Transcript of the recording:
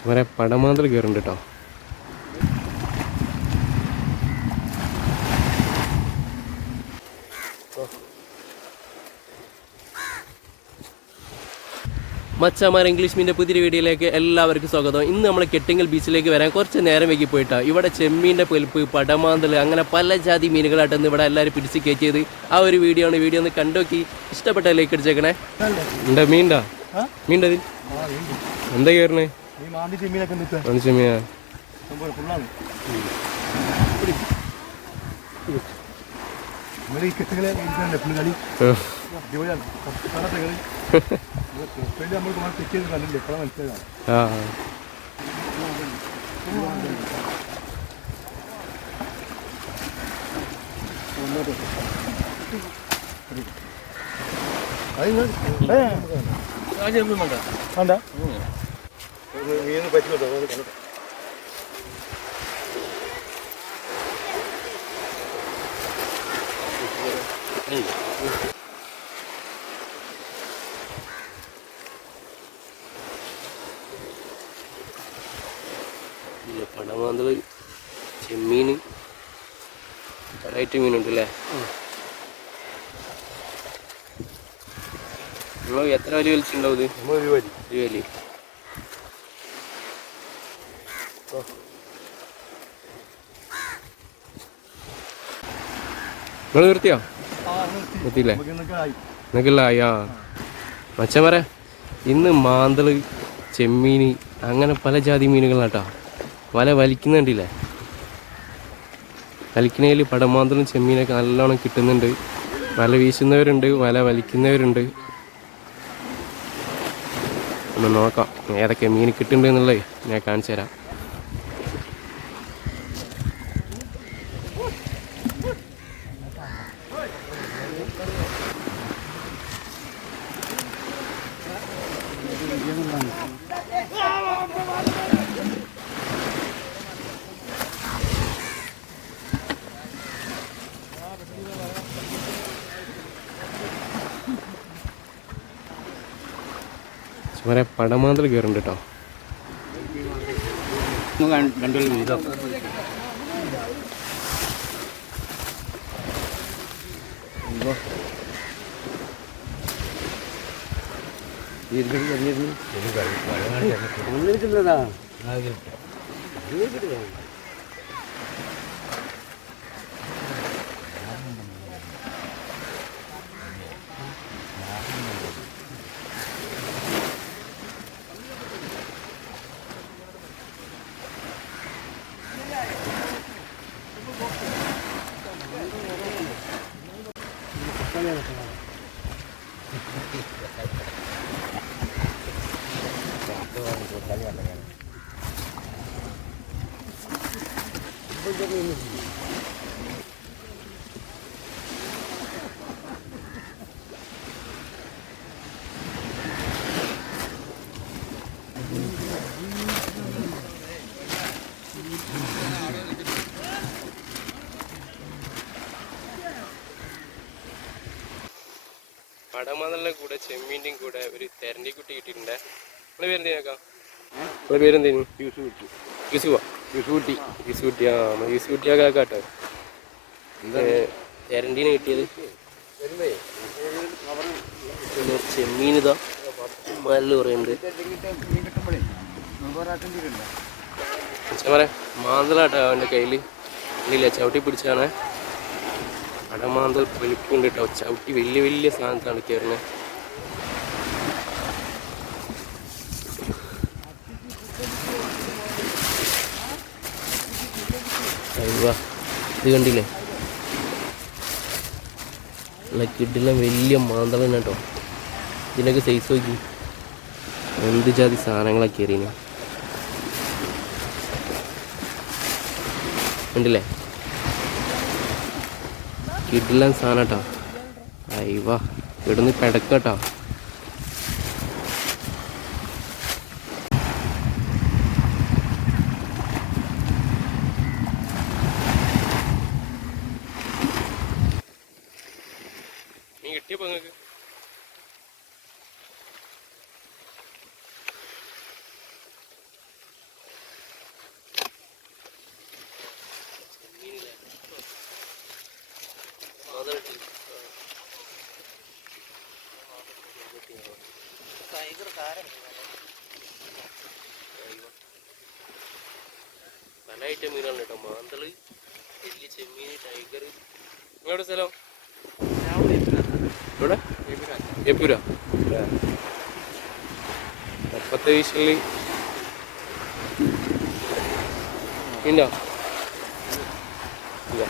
ചുമരെ പടമാന്തൽ കയറുന്നുണ്ട് കേട്ടോ. മച്ചാമാർ ഇംഗ്ലീഷ് മീൻ്റെ പുതിയ വീഡിയോയിലേക്ക് എല്ലാവർക്കും സ്വാഗതം. ഇന്ന് നമ്മൾ കെട്ടിങ്ങൽ ബീച്ചിലേക്ക് വരാൻ കുറച്ച് നേരം വൈകി പോയിട്ടാണ്. ഇവിടെ ചെമ്മീൻ്റെ പൊലിപ്പ്, പടമാന്തൽ, അങ്ങനെ പല ജാതി മീനുകളായിട്ടാണ് ഇവിടെ എല്ലാവരും പിടിച്ച് കയറ്റിയത്. ആ ഒരു വീഡിയോ ആണ്. വീഡിയോ ഒന്ന് കണ്ടോക്കി ഇഷ്ടപ്പെട്ട ലൈക്ക് അടിച്ചേക്കണേ. എന്താ മീൻണ്ടാ? മീൻ്റെ എന്താ കയറണേ? ചെമ്മീനാ. പടമാന്തൽ, ചെമ്മീൻ, വെറൈറ്റി മീനുണ്ടല്ലേ. നിങ്ങൾ എത്ര വലി വലിച്ചിട്ടുണ്ടാവും? ഇത് ഒരു വലി. നിങ്ങൾ നിർത്തിയോ? നിർത്തിയില്ലേ? നിങ്ങൾക്കില്ല. മച്ചാൻ പറയാ, ഇന്ന് മാന്തൾ, ചെമ്മീൻ, അങ്ങനെ പല ജാതി മീനുകളാട്ടോ. വല വലിക്കുന്നുണ്ടില്ലേ? വലിക്കുന്നതിൽ പടമാന്തലും ചെമ്മീനൊക്കെ നല്ലോണം കിട്ടുന്നുണ്ട്. വല വീശുന്നവരുണ്ട്, വല വലിക്കുന്നവരുണ്ട്. ഒന്ന് നോക്കാം ഏതൊക്കെ മീൻ കിട്ടുന്നുണ്ട് എന്നുള്ളത് ഞാൻ കാണിച്ചു തരാം. ചുമരെ പടമാന്തൽ കയറുന്നുണ്ട് കേട്ടോ. പടമാന്തലിൻ്റെ കൂടെ ചെമ്മീൻ്റെയും കൂടെ ഒരു തെരണ്ടി കുട്ടി കിട്ടിയിട്ടുണ്ട്. നിങ്ങളെ പേരെന്തേക്കാം? നിങ്ങളെ പേരെന്തേനു? യൂസുകുട്ടിയാ കേട്ടോ. തെരണ്ടീനെ കിട്ടിയത്. പിന്നെ ചെമ്മീനിതാ നല്ല കുറയുണ്ട്. പറയാ മാന്തലാട്ടോ അവൻ്റെ കയ്യിൽ. ഇല്ല, ചവിട്ടി പിടിച്ചാണ്. പടമാന്തൽ പൊലിപ്പുണ്ട് കേട്ടോ. ചവിട്ടി വലിയ വലിയ സാധനത്താണ് കയറുന്നത്. ഇത് കണ്ടില്ലേ? നല്ല കിഡിലും വലിയ മാന്തളൻ കേട്ടോ. ഇതിനൊക്കെ സൈസ് നോക്കി എന്ത് ജാതി സാധനങ്ങളൊക്കെ എറിയുന്നു കണ്ടില്ലേ? കിഡിലും സാധനം കേട്ടോ. അയ്യവാ, ഇവിടുന്ന് പെടക്കട്ടോ. നീ കിട്ടിയപ്പോ നിങ്ങൾക്ക് പല ഐറ്റം മീനുകളാണ് കേട്ടോ. മാന്തള്, വലിയ ചെമ്മീൻ, ടൈഗർ. നിങ്ങളുടെ സ്ഥലം ഇവിടെ ജയപ്പൂര. അപ്പത്തെ വീശില് ഇല്ല ഇല്ല.